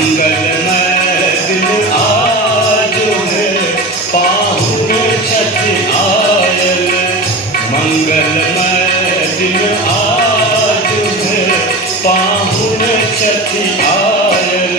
मंगलमय दिन आज है, पाहुन छठि आयल। मंगलमय दिन आज है, पाहुन छठि आयल।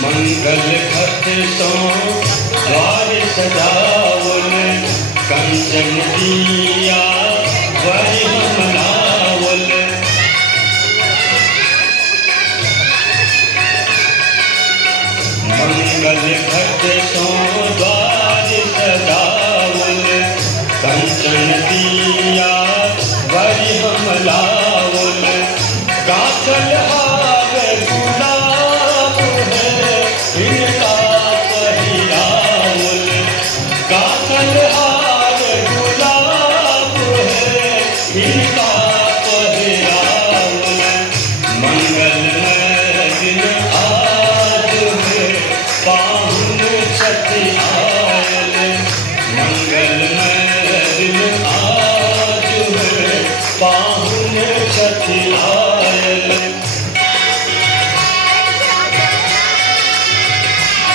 मंगल घट सो द्वार सजावल, कंचन दिया वरि मनावल। मंगल घट सो द्वार सजावल, कंचन दिया वरि मनावल।